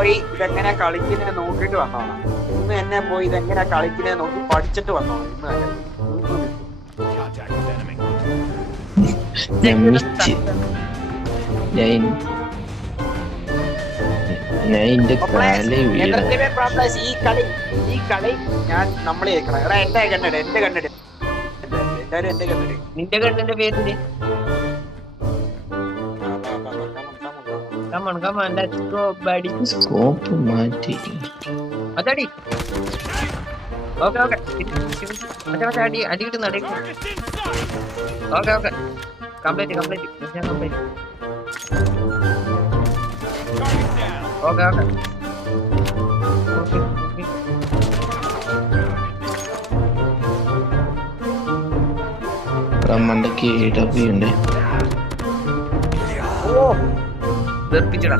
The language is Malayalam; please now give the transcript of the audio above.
പോയി ഇതെങ്ങനെ കളിക്കുന്നത് നോക്കിട്ട് വന്നോണം. ഇന്ന് എന്നെ പോയി ഇതെങ്ങനെ കളിക്കുന്നത് നോക്കി പഠിച്ചിട്ട് വന്നോണം. ഇന്ന് തന്നെ ഈ കളി ഞാൻ നമ്മളെ കേൾക്കണം. എടാ എന്റെ കണ്ണിട് എല്ലാരും എന്റെ കണ്ണിട്. നിന്റെ കണ്ണിന്റെ പേരില് സ്കോപ്പ് മാറ്റി. അതടി. ഓക്കെ അടി കിട്ടുന്ന അടി. ഓക്കെ കംപ്ലീറ്റ് ഓക്കെ മണ്ടയ്ക്ക് AW ഉണ്ട്. വെറുപ്പിച്ചടാ.